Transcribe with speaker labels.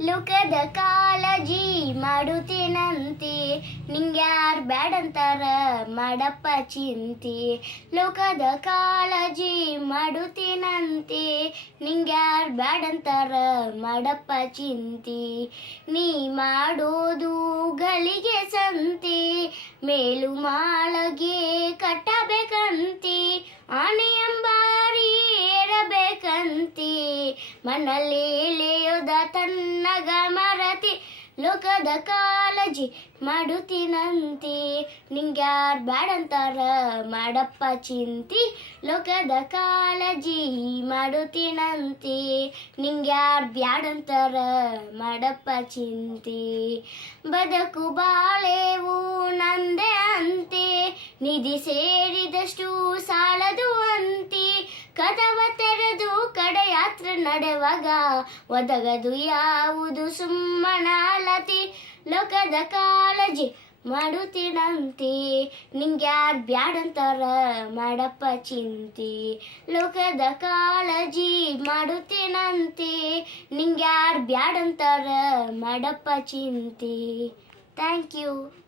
Speaker 1: ಲೋಕದ ಕಾಳಜಿ ಮಾಡುತ್ತೇನಂತೆ? ನಿಂಗ್ಯಾರು ಬ್ಯಾಡಂತಾರ ಮಾಡಪ್ಪ ಚಿಂತಿ. ಲೋಕದ ಕಾಳಜಿ ಮಾಡುತ್ತೇನಂತೆ? ನಿಂಗ್ಯಾರು ಬ್ಯಾಡಂತಾರ ಮಾಡಪ್ಪ ಚಿಂತಿ. ನೀ ಮಾಡೋದು ಗಳಿಗೆ ಸಂತೆ. ಮೇಲು ಮಾಳಗೆ ಕಟ್ಟಬೇಕಂತೆ. ಆನೆ ಅಂಬಾರಿ ಏರಬೇಕಂತೆ ಮನಲೇಲೆಯೊದ ತನ್ನಗ ಮರತಿ, ಲೋಕದ ಕಾಳಜಿ ಮಾಡುತ್ತಿನಂತಿ. ನಿಂಗ್ಯಾರ್ ಬ್ಯಾಡಂತಾರ ಮಾಡಪ್ಪ ಚಿಂತಿ, ಲೋಕದ ಕಾಳಜಿ ಮಾಡುತ್ತಿನಂತಿ. ನಿಂಗ್ಯಾರ್ ಬ್ಯಾಡಂತಾರ ಮಾಡಪ್ಪ ಚಿಂತಿ, ಬದುಕು ಬಾಳೆವು ನಂದೆ ಅಂತೆ. ನಿಧಿ ಸೇರಿದಷ್ಟು ಸಾಲದು ಅಂತಿ. ನಡೆವಾಗ ಒದಗದು ಯಾವುದು ಸುಮ್ಮನಾಲತಿ. ಲೋಕದ ಕಾಳಜಿ ಮಾಡುತ್ತಿನಂತಿ. ನಿಂಗ್ಯಾರ್ ಬ್ಯಾಡಂತಾರ ಮಾಡಪ್ಪ ಚಿಂತಿ. ಲೋಕದ ಕಾಳಜಿ ಮಾಡುತ್ತಿನಂತಿ. ನಿಂಗ್ಯಾರ್ ಬ್ಯಾಡಂತಾರ ಮಾಡಪ್ಪ ಚಿಂತಿ. Thank you.